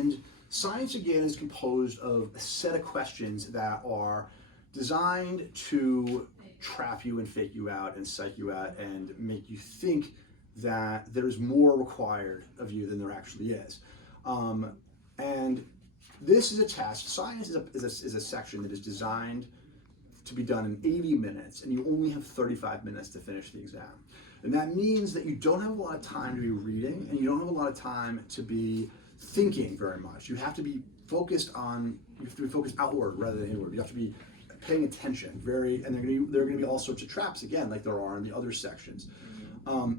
And science, again, is composed of a set of questions that are designed to trap you and fake you out and psych you out and make you think that there's more required of you than there actually is. And this is a test. Science is a section that is designed to be done in 80 minutes, and you only have 35 minutes to finish the exam. And that means that you don't have a lot of time to be reading, and you don't have a lot of time to be thinking very much. You have to be focused outward rather than inward. You have to be paying attention, and there are going to be all sorts of traps, again, like there are in the other sections.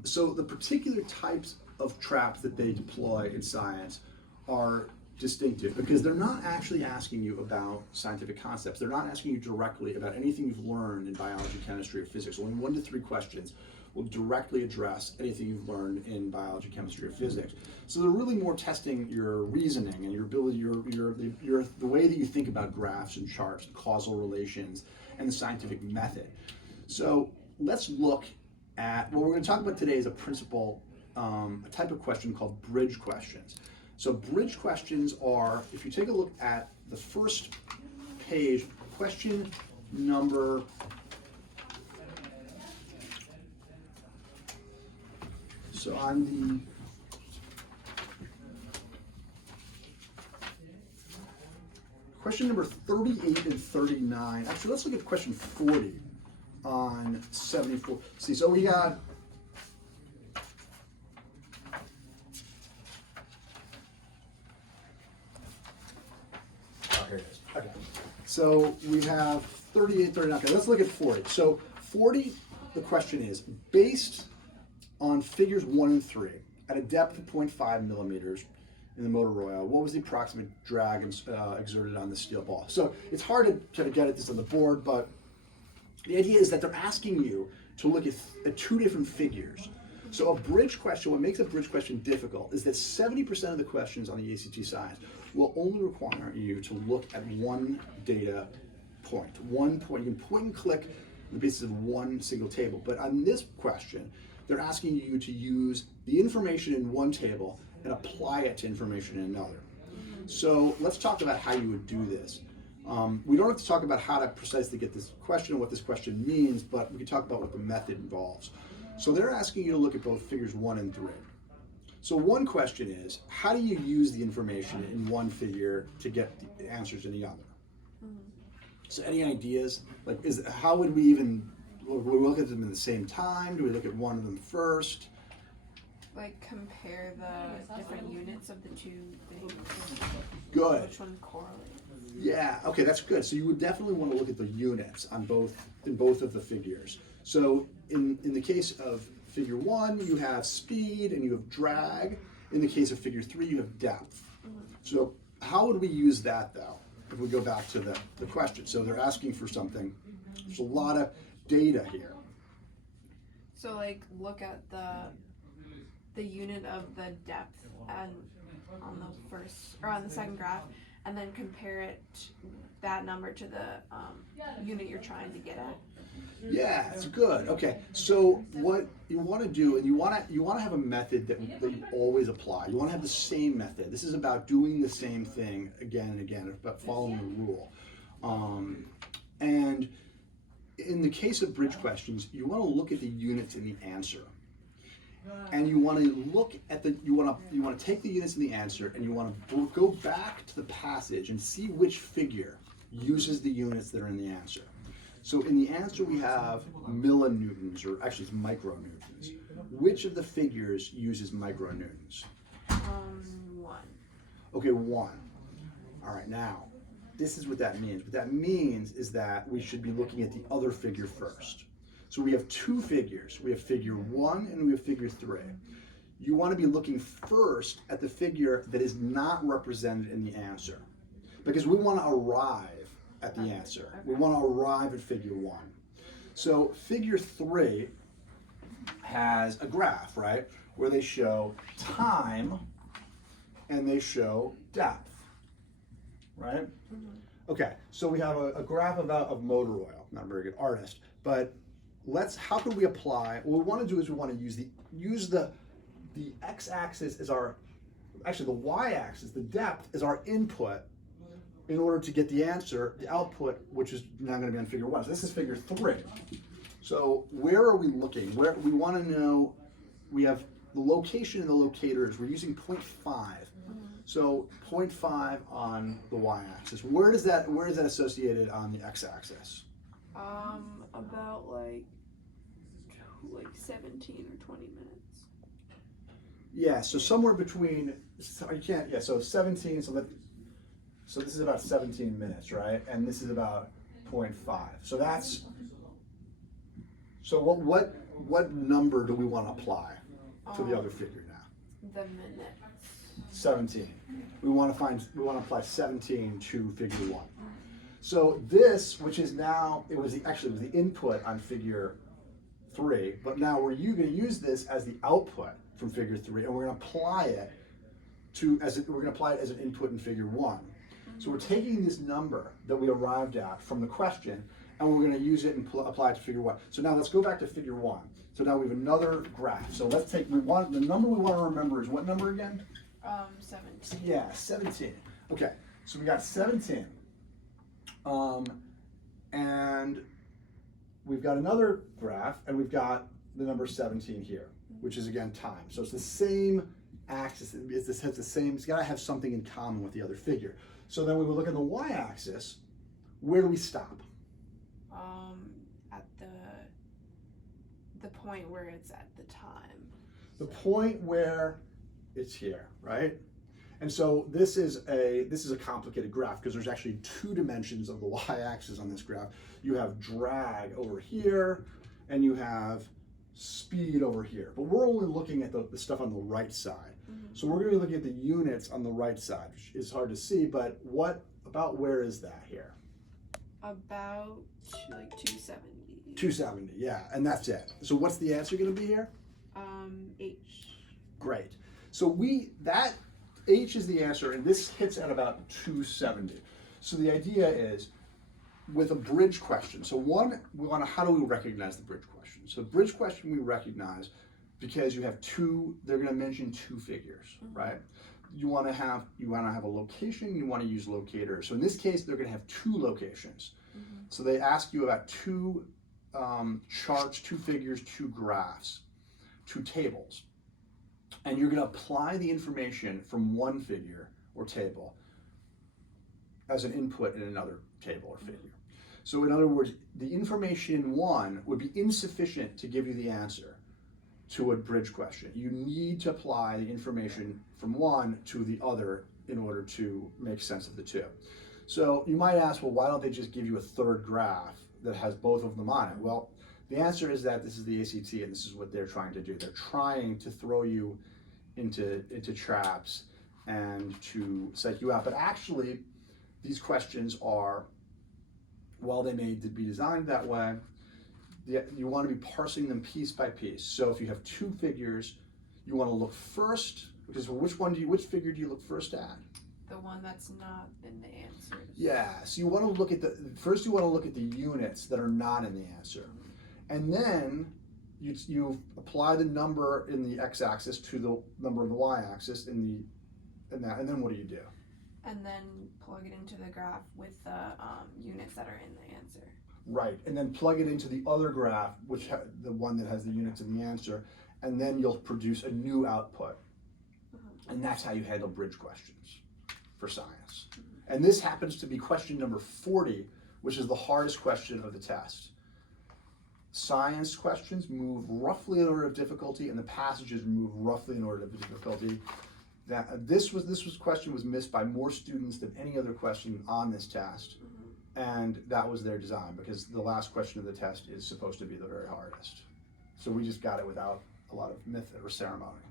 So the particular types of traps that they deploy in science are distinctive because they're not actually asking you about scientific concepts. They're not asking you directly about anything you've learned in biology, chemistry, or physics. Only 1 to 3 questions will directly address anything you've learned in biology, chemistry, or physics. So they're really more testing your reasoning and your ability, the way that you think about graphs and charts, causal relations, and the scientific method. So let's look at what we're going to talk about today is a type of question called bridge questions. So bridge questions are, if you take a look at the first page, question number so on the question number 38 and 39. Actually, let's look at question 40 on 74. See, so we got here it is. Okay. So we have 38, 39. Okay, let's look at 40. So 40, the question is, based on figures 1 and 3, at a depth of 0.5 millimeters in the motor oil, what was the approximate drag exerted on the steel ball? So it's hard to try to get at this on the board, but the idea is that they're asking you to look at 2 different figures. So a bridge question, what makes a bridge question difficult is that 70% of the questions on the ACT Science will only require you to look at one data point. One point, you can point and click on the basis of one single table. But on this question, they're asking you to use the information in one table and apply it to information in another. So let's talk about how you would do this. We don't have to talk about how to precisely get this question and what this question means, but we can talk about what the method involves. So they're asking you to look at both figures 1 and 3. So one question is, how do you use the information in one figure to get the answers in the other? So any ideas? Like, how would we we look at them at the same time? Do we look at one of them first? Like compare the different units of the 2 things. Good. Which one correlates? Yeah, okay, that's good. So you would definitely want to look at the units in both of the figures. So in the case of figure 1, you have speed and you have drag. In the case of figure 3, you have depth. So how would we use that though, if we go back to the question? So they're asking for something. There's a lot of data here. So like look at the unit of the depth and on the first or on the second graph, and then compare that number to the unit you're trying to get at. Yeah, it's good. Okay, so what you want to do, and you want to have a method that you always apply. You want to have the same method. This is about doing the same thing again and again, about following a rule. And in the case of bridge questions, you want to look at the units in the answer. And you want to look at you want to take the units in the answer, and you want to go back to the passage and see which figure uses the units that are in the answer. So in the answer we have millinewtons, or actually it's micronewtons. Which of the figures uses micronewtons? 1. Okay, 1. All right, now this is what that means. What that means is that we should be looking at the other figure first. So we have 2 figures. We have figure 1 and we have figure 3. You want to be looking first at the figure that is not represented in the answer, because we want to arrive at the answer. We want to arrive at figure 1. So figure 3 has a graph, right, where they show time and they show depth, right? Okay, so we have a graph of motor oil. Not a very good artist, but how can we apply? What we want to do is we want to use the x-axis as our actually the y-axis, the depth, is our input in order to get the answer, the output, which is now going to be on figure 1. So this is figure 3. So where are we looking? Where we want to know, we have the location and the locators. We're using 0.5. So 0.5 on the y-axis. Where is that associated on the x-axis? About like 17 or 20 minutes. Yeah, so somewhere between, you can't, yeah, so 17, so this is about 17 minutes, right? And this is about 0.5. So that's, so what number do we want to apply to the other figure now? The minutes. 17. We want to apply 17 to figure 1. So this, which is now, it was the input on figure 3, but now we're going to use this as the output from figure 3, and we're going to apply it as an input in figure 1. So we're taking this number that we arrived at from the question, and we're going to use it and apply it to figure 1. So now let's go back to figure 1. So now we have another graph. So let's take, the number we want to remember is what number again? 17. Yeah, 17. Okay, so we got 17. And we've got another graph, and we've got the number 17 here, which is again time. So it's the same axis. It's got to have something in common with the other figure. So then we would look at the y-axis. Where do we stop? At the point where it's at the time. The point where it's here, right? And so this is a complicated graph because there's actually 2 dimensions of the y-axis on this graph. You have drag over here, and you have speed over here. But we're only looking at the stuff on the right side. So we're going to be looking at the units on the right side, which is hard to see, but where is that here? About like 270. 270, yeah, and that's it. So what's the answer going to be here? H. Great. So that H is the answer, and this hits at about 270. So the idea is, with a bridge question, so how do we recognize the bridge question? So bridge question we recognize because you have they're going to mention 2 figures, right? You want to have a location, you want to use locators. So in this case, they're going to have 2 locations. So they ask you about 2 charts, 2 figures, 2 graphs, 2 tables. And you're going to apply the information from one figure or table as an input in another table or figure. So in other words, the information in one would be insufficient to give you the answer to a bridge question. You need to apply the information from one to the other in order to make sense of the 2. So you might ask, well, why don't they just give you a 3rd graph that has both of them on it? Well, the answer is that this is the ACT, and this is what they're trying to do. They're trying to throw you into traps and to psych you out. But actually, these questions are, while they may be designed that way, you want to be parsing them piece by piece. So if you have 2 figures, you want to look first, because which figure do you look first at? The one that's not in the answers. Yeah, so you want to look at the units that are not in the answer. And then you apply the number in the x-axis to the number in the y-axis and then what do you do? And then plug it into the graph with the units that are in the answer. Right, and then plug it into the other graph, the one that has the units in the answer, and then you'll produce a new output. And that's how you handle bridge questions for science. And this happens to be question number 40, which is the hardest question of the test. Science questions move roughly in order of difficulty, and the passages move roughly in order of difficulty. This question was missed by more students than any other question on this test, and that was their design, because the last question of the test is supposed to be the very hardest. So we just got it without a lot of myth or ceremony.